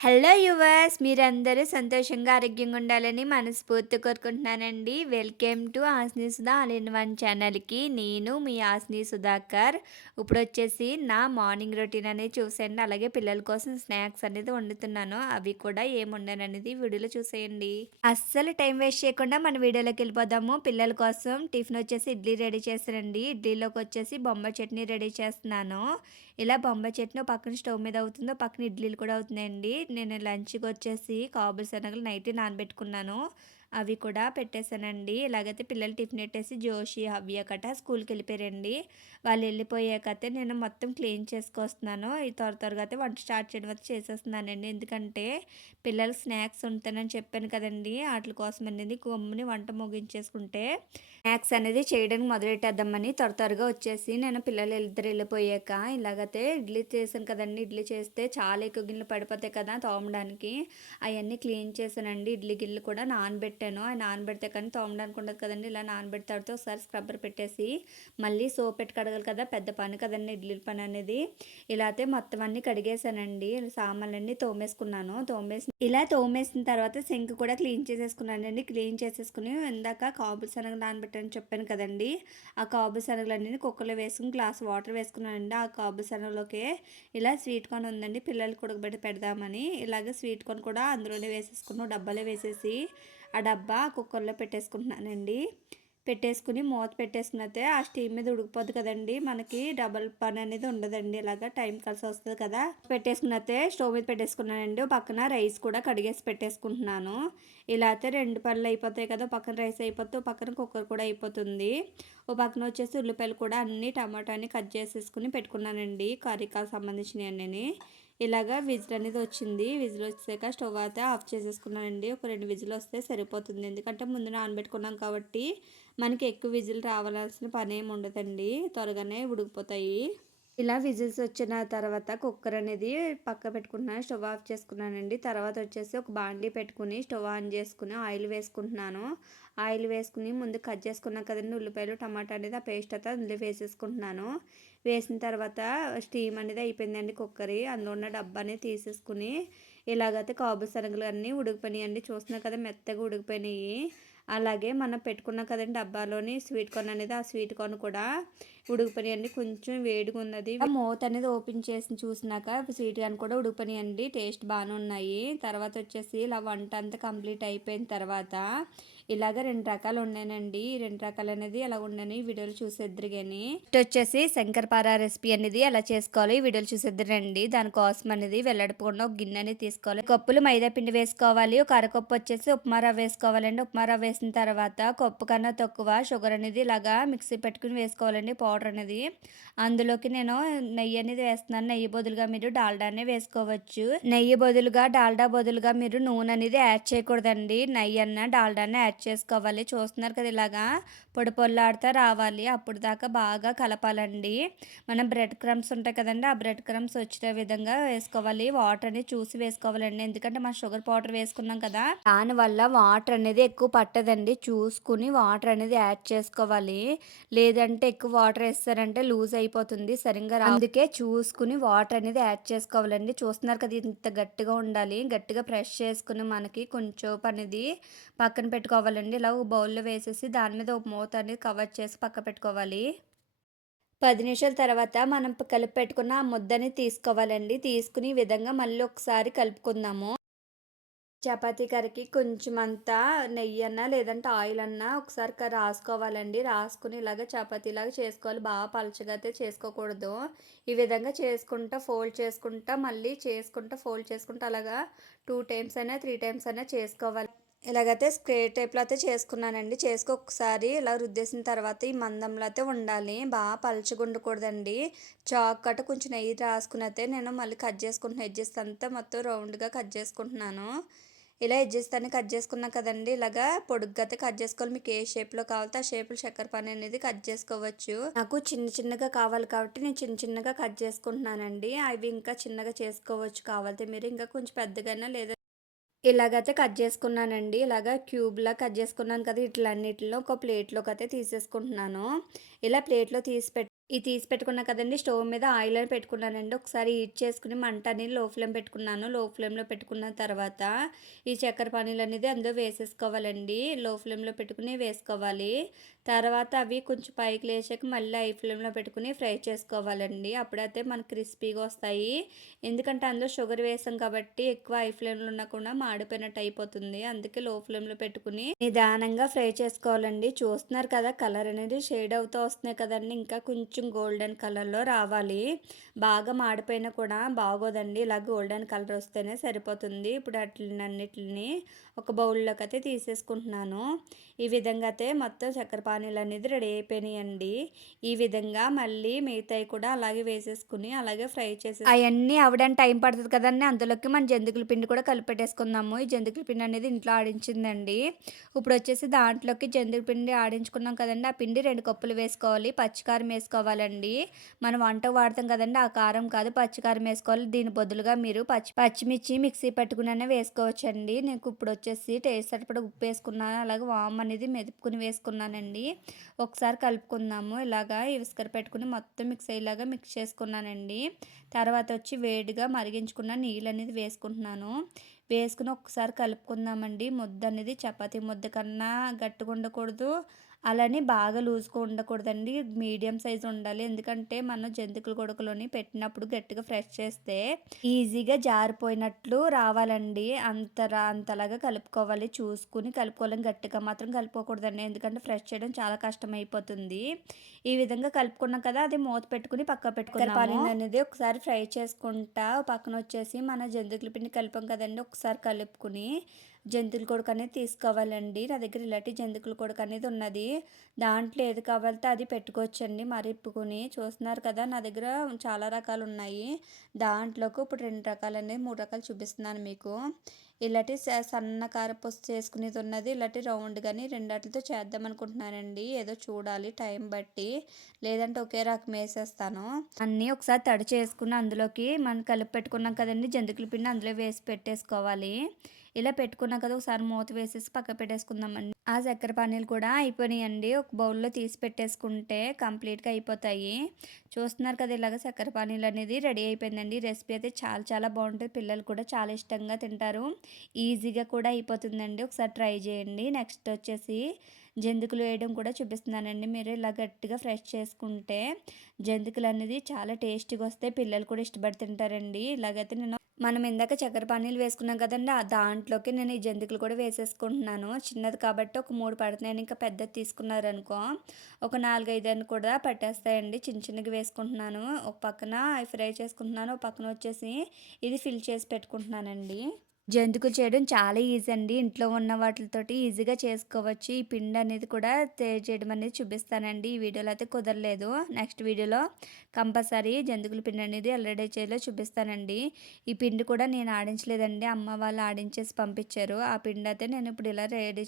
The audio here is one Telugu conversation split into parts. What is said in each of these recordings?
హలో యువర్స్, మీరందరూ సంతోషంగా, ఆరోగ్యంగా ఉండాలని మనస్ఫూర్తిగా కోరుకుంటున్నానండి. Welcome to Asni Sudha all in one ఛానల్‌కి. నేను మీ ఆస్ని సుధాకర్. ఇప్పుడొచ్చేసి నా మార్నింగ్ రొటీన్ అనేది చూసేయండి. అలాగే పిల్లల కోసం స్నాక్స్ అనేది వండుతున్నాను. అవి కూడా ఏం వండాననేది వీడియోలో చూసేయండి. అస్సలు టైం వేస్ట్ చేయకుండా మన వీడియోలోకి వెళ్ళిపోదాము. పిల్లల కోసం టిఫిన్ వచ్చేసి ఇడ్లీ రెడీ చేశానండి. ఇడ్లీలోకి వచ్చేసి బొంబాయి చట్నీ రెడీ చేస్తున్నాను. ఇలా బొంబాయి చట్నీ ఓ పక్కన స్టవ్ మీద అవుతుంది. ఓ పక్కన ఇడ్లీలు కూడా అవుతున్నాయండి. నేను లంచ్‌కి వచ్చేసి కాబూలి శనగలు నైటే నానబెట్టుకున్నాను. అవి కూడా పెట్టేసానండి. ఇలాగైతే పిల్లలు టిఫిన్ ఎట్టేసి జోషి, హవ్య కట స్కూల్‌కెళ్ళిపోయారండి. వాళ్ళు వెళ్ళిపోయాకైతే నేను మొత్తం క్లీన్ చేసుకొస్తున్నాను. ఈ త్వరగా అయితే వంట స్టార్ట్ చేయడం అయితే చేసేస్తున్నానండి. ఎందుకంటే పిల్లలు స్నాక్స్ ఉంటానని చెప్పాను కదండీ! ఆటిల కోసం అనేది గమ్ముని వంట ముగించేసుకుంటే స్నాక్స్ అనేది చేయడానికి మొదలెట్టేద్దామని త్వరగా వచ్చేసి నేను పిల్లలు ఇద్దరు వెళ్ళిపోయాక ఇలాగైతే ఇడ్లీ చేశాను కదండీ! ఇడ్లీ చేస్తే చాలా ఎక్కువ గిన్నెలు పడిపోతాయి కదా తోమడానికి. అయన్నీ క్లీన్ చేశానండి. ఇడ్లీ గిన్నెలు కూడా నానబెట్టాను. అవి నానబెడితే కానీ తోమడానికి ఉండదు కదండీ! ఇలా నానబెట్టిన తర్వాత ఒకసారి స్క్రబ్బర్ పెట్టేసి మళ్ళీ సోప్ పెట్టి కడగాలి కదా! పెద్ద పని కదండీ ఇడ్లీల పని అనేది. ఇలా అయితే మొత్తం అన్నీ కడిగేసానండి. సామాన్లన్నీ తోమేసుకున్నాను. ఇలా తోమేసిన తర్వాత సింక్ కూడా క్లీన్ చేసేసుకున్నానండి. క్లీన్ చేసేసుకుని ఇందాక కాబూలి శనగలు నానబెట్టానని చెప్పాను కదండీ! ఆ కాబూలి శనగలన్నీ కుక్కర్‌లో వేసుకొని గ్లాస్ వాటర్ వేసుకున్నానండి. ఆ కాబూలి శనగలోకే ఇలా స్వీట్ కార్న్ ఉందండి. పిల్లలకి ఉడకబెట్టి పెడదామని ఇలాగ స్వీట్ కార్న్ కూడా అందులోనే వేసేసుకున్నాను. డబ్బాలో వేసేసి ఆ డబ్బా కుక్కర్‌లో పెట్టేసుకుంటున్నానండి. పెట్టేసుకుని మూత పెట్టేసుకునైతే ఆ స్టీమ్ మీద ఉడికిపోద్ది కదండీ! మనకి డబల్ పని అనేది ఉండదండి. ఇలాగా టైం కలిసి వస్తది కదా! పెట్టేసుకునైతే స్టవ్ మీద పెట్టేసుకున్నానండి. ఓ పక్కన రైస్ కూడా కడిగేసి పెట్టేసుకుంటున్నాను. ఇలా అయితే 2 పనులు అయిపోతాయి కదా! ఓ పక్కన రైస్ అయిపోతే, ఓ పక్కన కుక్కర్ కూడా అయిపోతుంది. ఓ పక్కన వచ్చేసి ఉల్లిపాయలు కూడా అన్నీ టమాటాని కట్ చేసేసుకుని పెట్టుకున్నానండి. కర్రీకి సంబంధించినయన్నీని. ఇలాగా విజిల్ అనేది వచ్చింది. విజిల్ వచ్చాక స్టవ్ అయితే ఆఫ్ చేసేసుకున్నానండి. ఒక 2 విజిల్ వస్తే సరిపోతుంది. ఎందుకంటే ముందు నానబెట్టుకున్నాం కాబట్టి మనకి ఎక్కువ విజిల్ రావాల్సిన పనేమి ఉండదండి. త్వరగానే ఉడికిపోతాయి. ఇలా విజిల్స్ వచ్చిన తర్వాత కుక్కర్ అనేది పక్క పెట్టుకుంటున్నాను. స్టవ్ ఆఫ్ చేసుకున్నానండి. తర్వాత వచ్చేసి ఒక బాండీ పెట్టుకుని స్టవ్ ఆన్ చేసుకుని ఆయిల్ వేసుకుంటున్నాను. ఆయిల్ వేసుకుని ముందు కట్ చేసుకున్నాం కదండి ఉల్లిపాయలు, టమాటా అనేది ఆ పేస్ట్ అయితే అందులో వేసేసుకుంటున్నాను. వేసిన తర్వాత స్టీమ్ అనేది అయిపోయిందండి కుక్కర్. అందులో ఉన్న డబ్బాని తీసేసుకుని ఇలాగైతే కాబూలి శనగలు అన్నీ ఉడికిపోయినాయండి. చూస్తున్నారు కదా మెత్తగా ఉడికిపోయినాయి. అలాగే మనం పెట్టుకున్నాం కదండి డబ్బాలోని స్వీట్ కార్న్ అనేది ఆ స్వీట్ కార్న్ కూడా ఉడికిపోయినాయండి. కొంచెం వేడిగా ఉన్నది. మూత అనేది ఓపెన్ చేసి చూసినాక స్వీట్ కార్న్ కూడా ఉడికిపోయినాయండి. టేస్ట్ బాగానే ఉన్నాయి. తర్వాత వచ్చేసి ఇలా వంట అంతా కంప్లీట్ అయిపోయిన తర్వాత ఇలాగ 2 రకాలు వండానండి. ఈ 2 రకాలు అనేది ఎలా వండాను ఈ వీడియోలో చూసేద్దురు గాని. నెక్స్ట్ వచ్చేసి శంకరపార రెసిపీ అనేది ఎలా చేసుకోవాలి ఈ వీడియోలో చూసేద్దురండి. దానికోసం అనేది వెల్లడిపోకుండా ఒక గిన్నె అనేది తీసుకోవాలి. కప్పులు మైదా పిండి వేసుకోవాలి. ఒక అరకప్పు వచ్చేసి ఉప్మా రవ్వ వేసుకోవాలండి. ఉప్మా రవ్వ వేసిన తర్వాత కప్పు కన్నా తక్కువ షుగర్ అనేది ఇలాగా మిక్సీ పెట్టుకుని వేసుకోవాలండి పౌడర్ అనేది. అందులోకి నేను నెయ్యి అనేది వేస్తున్నాను. నెయ్యి బదులుగా మీరు డాల్డానే వేసుకోవచ్చు. నెయ్యి బదులుగా డాల్డా బదులుగా మీరు నూనె అనేది యాడ్ చేయకూడదండి. నెయ్యి అన్న డాల్డానే యాడ్ చేసుకోవాలి. చూస్తున్నారు కదా ఇలాగా పొడి పొల్లాడుతూ రావాలి. అప్పుడు దాకా బాగా కలపాలండి. మనం బ్రెడ్ క్రమ్స్ ఉంటాయి కదండి ఆ బ్రెడ్ క్రమ్స్ వచ్చే విధంగా వేసుకోవాలి. వాటర్ అనేది చూసి వేసుకోవాలండి. ఎందుకంటే మనం షుగర్ పౌడర్ వేసుకున్నాం కదా దానివల్ల వాటర్ అనేది ఎక్కువ పట్టదండి. చూసుకుని వాటర్ అనేది యాడ్ చేసుకోవాలి. లేదంటే ఎక్కువ వాటర్ వేస్తారంటే లూజ్ అయిపోతుంది. సరిగ్గా అందుకే చూసుకుని వాటర్ అనేది యాడ్ చేసుకోవాలండి. చూస్తున్నారు కదా ఇంత గట్టిగా ఉండాలి. గట్టిగా ప్రెస్ చేసుకుని మనకి కొంచెం అనేది పక్కన పెట్టుకోవాలండి. ఇలా ఒక బౌల్లో వేసేసి దాని మీద ఒక మూత అనేది కవర్ చేసి పక్క పెట్టుకోవాలి. 10 నిమిషాల తర్వాత మనం కలిపి పెట్టుకున్న ఆ ముద్దని తీసుకోవాలండి. తీసుకుని ఈ విధంగా మళ్ళీ ఒకసారి కలుపుకుందాము. చపాతీ కర్రకి కొంచెం అంతా నెయ్యన్నా లేదంటే ఆయిల్ అన్నా ఒకసారి రాసుకోవాలండి. రాసుకుని ఇలాగ చపాతీలాగా చేసుకోవాలి. బాగా పలచగా అయితే చేసుకోకూడదు. ఈ విధంగా చేసుకుంటా ఫోల్డ్ చేసుకుంటా మళ్ళీ చేసుకుంటా ఫోల్డ్ చేసుకుంటా అలాగా 2 టైమ్స్ అయినా 3 టైమ్స్ అయినా చేసుకోవాలి. ఇలాగైతే స్క్వేర్ టైప్లో అయితే చేసుకున్నానండి. ఒకసారి ఇలా రుద్దేసిన తర్వాత ఈ మందంలో అయితే ఉండాలి. బాగా పలచగా ఉండకూడదండి. చాక్ కట్ట కొంచెం నెయ్యి రాసుకుని అయితే నేను మళ్ళీ కట్ చేసుకుంటున్నాను. ఎడ్జెస్ అంతా మొత్తం రౌండ్గా కట్ చేసుకుంటున్నాను. ఇలా ఎడ్జెస్ అన్ని కట్ చేసుకున్నా కదండి ఇలాగా పొడుగ్గా అయితే కట్ చేసుకోవాలి. మీకు ఏ షేప్లో కావాలితే ఆ షేప్లో చక్కెరపాని అనేది కట్ చేసుకోవచ్చు. నాకు చిన్నగా కావాలి కాబట్టి నేను చిన్నగా కట్ చేసుకుంటున్నానండి. అవి ఇంకా చిన్నగా చేసుకోవచ్చు కావాలితే మీరు ఇంకా కొంచెం పెద్దగైనా లేదా ఇలాగైతే కట్ చేసుకున్నానండి. ఇలాగ క్యూబ్‌లా కట్ చేసుకున్నాను కదా! ఇట్లన్నిటిలో ఒక ప్లేట్‌లోకి అయితే తీసేసుకుంటున్నాను. ఇలా ప్లేట్‌లో తీసి ఇది తీసి పెట్టుకున్నా కదండీ! స్టవ్ మీద ఆయిల్ అని పెట్టుకున్నానండి. ఒకసారి హీట్ చేసుకొని మంట అనేది లో ఫ్లేమ్ పెట్టుకున్నాను. లో ఫ్లేమ్‌లో పెట్టుకున్న తర్వాత ఈ చక్కెర పానీలనేది అందులో వేసేసుకోవాలండి. లో ఫ్లేమ్‌లో పెట్టుకొని వేసుకోవాలి. తర్వాత అవి కొంచెం పైకి లేచాక మళ్ళీ హై ఫ్లేమ్‌లో పెట్టుకొని ఫ్రై చేసుకోవాలండి. అప్పుడైతే మనకు క్రిస్పీగా వస్తాయి. ఎందుకంటే అందులో షుగర్ వేసాం కాబట్టి ఎక్కువ హై ఫ్లేమ్‌లో ఉన్నా కూడా మాడిపోయినట్టు అయిపోతుంది. అందుకే లో ఫ్లేమ్‌లో పెట్టుకొని నిదానంగా ఫ్రై చేసుకోవాలండి. చూస్తున్నారు కదా కలర్ అనేది షేడ్ అవుతూ వస్తున్నాయి కదండీ! ఇంకా కొంచెం గోల్డెన్ కలర్‌లో రావాలి. బాగా మాడిపోయినా కూడా బాగోదండి. ఇలా గోల్డెన్ కలర్ వస్తేనే సరిపోతుంది. ఇప్పుడు అన్నిటిని ఒక బౌల్‌లోకి అయితే తీసేసుకుంటున్నాను. ఈ విధంగా అయితే మొత్తం చక్కెర పానీలు అనేది రెడీ అయిపోయినాయండి. ఈ విధంగా మళ్ళీ మిగతాయి కూడా అలాగే వేసేసుకుని అలాగే ఫ్రై అయన్నీ అవ్వడానికి టైం పడతది కదండీ! అందులోకి మన జంతికల పిండి కూడా కలిపెట్టేసుకుందాము. ఈ జంతికల పిండి అనేది ఇంట్లో ఆడించిందండి. ఇప్పుడొచ్చేసి దాంట్లోకి జంతికల పిండి ఆడించుకున్నాం కదండీ! ఆ పిండి 2 కప్పులు వేసుకోవాలి. పచ్చికారం వేసుకోవాలండి. మనం వంటకు వాడతాం కదండీ! ఆ కారం కాదు పచ్చికారం వేసుకోవాలి. దీని బదులుగా మీరు పచ్చిమిర్చి మిక్సీ పట్టుకునైనా వేసుకోవచ్చండి. నేను ఇప్పుడొచ్చేసి టేస్ట్ సరిపడా ఉప్పు వేసుకున్నాను. అలాగే వాము అనేది మెదుపుకొని వేసుకున్నానండి. ఒకసారి కలుపుకుందాము. ఇలాగా ఇసుకర పెట్టుకుని మొత్తం మిక్స్ అయ్యేలాగా మిక్స్ చేసుకున్నానండి. తర్వాత వచ్చి వేడిగా మరిగించుకున్న నీళ్ళనేది వేసుకుంటున్నాను. వేసుకొని ఒకసారి కలుపుకుందామండి. ముద్ద అనేది చపాతీ ముద్ద కన్నా గట్టిగా ఉండకూడదు. అలానే బాగా లూజ్‌గా ఉండకూడదండి. మీడియం సైజ్ ఉండాలి. ఎందుకంటే మనం జంతికల గొడుగులోని పెట్టినప్పుడు గట్టిగా ప్రెస్ చేస్తే ఈజీగా జారిపోయినట్లు రావాలండి. అంతలాగా కలుపుకోవాలి. చూసుకొని కలుపుకోవాలి. గట్టిగా మాత్రం కలుపుకోకూడదండి. ఎందుకంటే ప్రెస్ చేయడం చాలా కష్టమైపోతుంది. ఈ విధంగా కలుపుకున్నాం కదా! అది మూత పెట్టుకొని పక్కకు పెట్టుకుందాము. పాలనేది ఒకసారి ఫ్రై చేసుకుంటా పక్కన వచ్చేసి మన జంతికల పిండి కలిపాం కదండీ! ఒకసారి కలుపుకొని జంతికల కొడుకు అనేది తీసుకోవాలండి. నా దగ్గర ఇలాంటి జంతికల కొడుకు అనేది ఉన్నది. దాంట్లో ఏది కావాలితే అది పెట్టుకోవచ్చండి మరిప్పుకొని. చూస్తున్నారు కదా! నా దగ్గర చాలా రకాలు ఉన్నాయి. దాంట్లోకి ఇప్పుడు 2 రకాలనేవి 3 రకాలు చూపిస్తున్నాను మీకు. ఇలాంటి సన్న కారపూస చేసుకునేది ఉన్నది. ఇలాంటి రౌండ్ గాని రెండాటిలతో చేద్దాం అనుకుంటున్నానండి. ఏదో చూడాలి టైం బట్టి. లేదంటే ఒకే రకం వేసేస్తాను. అన్నీ ఒకసారి తడి చేసుకుని అందులోకి మనం కలిపి పెట్టుకున్నాం కదండీ! జంతికల పిండి అందులో వేసి పెట్టేసుకోవాలి. ఇలా పెట్టుకున్నాం కదా! ఒకసారి మూత వేసేసి పక్కకు పెట్టేసుకుందామండి. ఆ చక్కెర పానీలు కూడా అయిపోయినాయండి. ఒక బౌల్‌లో తీసి పెట్టేసుకుంటే కంప్లీట్‌గా అయిపోతాయి. చూస్తున్నారు కదా! ఇలాగ చక్కెర పానీలు అనేది రెడీ అయిపోయిందండి. రెసిపీ అయితే చాలా చాలా బాగుంటుంది. పిల్లలు కూడా చాలా ఇష్టంగా తింటారు. ఈజీగా కూడా అయిపోతుందండి. ఒకసారి ట్రై చేయండి. నెక్స్ట్ వచ్చేసి జంతికలు వేయడం కూడా చూపిస్తున్నానండి. మీరు ఇలా గట్టిగా ఫ్రెష్ చేసుకుంటే జంతికలు అనేది చాలా టేస్టీగా వస్తాయి. పిల్లలు కూడా ఇష్టపడి తింటారండి. ఇలాగైతే మనం ఇందాక చక్కెర పానీలు వేసుకున్నాం కదండీ! దాంట్లోకి నేను ఈ జంతికలు కూడా వేసేసుకుంటున్నాను. చిన్నది కాబట్టి ఒక 3 పడుతున్నాయండి. ఇంకా పెద్దది తీసుకున్నారనుకో ఒక 4, 5 అని కూడా పట్టేస్తాయండి. చిన్న చిన్నగా వేసుకుంటున్నాను. ఒక పక్కన అవి ఫ్రై చేసుకుంటున్నాను. ఒక పక్కన వచ్చేసి ఇది ఫిల్ చేసి పెట్టుకుంటున్నానండి. జంతికలు చేయడం చాలా ఈజీ అండి. ఇంట్లో ఉన్న వాటితోటి ఈజీగా చేసుకోవచ్చు. ఈ పిండి అనేది కూడా చేయడం అనేది చూపిస్తానండి. ఈ వీడియోలో అయితే కుదరలేదు. నెక్స్ట్ వీడియోలో కంపల్సరీ జంతికల పిండి అనేది ఎలా రెడీ చేయాలో చూపిస్తానండి. ఈ పిండి కూడా నేను ఆడించలేదండి. అమ్మ వాళ్ళు ఆడించేసి పంపించారు. ఆ పిండి అయితే నేను ఇప్పుడు ఇలా రెడీ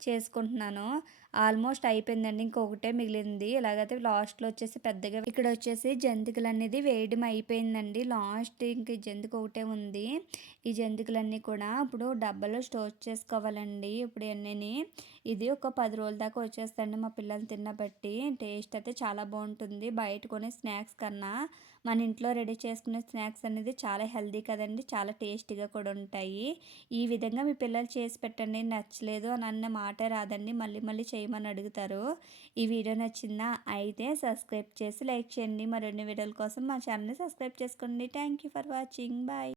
చేసుకుంటున్నాను. ఆల్మోస్ట్ అయిపోయిందండి. ఇంకొకటే మిగిలింది. ఇలాగైతే లాస్ట్‌లో వచ్చేసి పెద్దగా ఇక్కడ వచ్చేసి జంతికలు అనేది వేయడం అయిపోయిందండి. లాస్ట్ ఇంక జంతిక ఒకటే ఉంది. ఈ జంతికలన్నీ కూడా ఇప్పుడు డబ్బాలో స్టోర్ చేసుకోవాలండి. ఇప్పుడు ఇవన్నీని ఇది ఒక 10 రోజుల దాకా వచ్చేస్తాయండి. మా పిల్లలు తిన్న బట్టి టేస్ట్ అయితే చాలా బాగుంటుంది. బయట కొనే స్నాక్స్ కన్నా మన ఇంట్లో రెడీ చేసుకునే స్నాక్స్ అనేది చాలా హెల్తీ కదండి. చాలా టేస్టీగా కూడా ఉంటాయి. ఈ విధంగా మీ పిల్లలు చేసి పెట్టండి. నచ్చలేదు అని అన్న మాటే రాదండి. మళ్ళీ మళ్ళీ చేయమని అడుగుతారు. ఈ వీడియో నచ్చిందా? అయితే సబ్స్క్రైబ్ చేసి లైక్ చేయండి. మరిన్ని వీడియోల కోసం మా ఛానల్ని సబ్స్క్రైబ్ చేసుకోండి. Thank you for watching. Bye.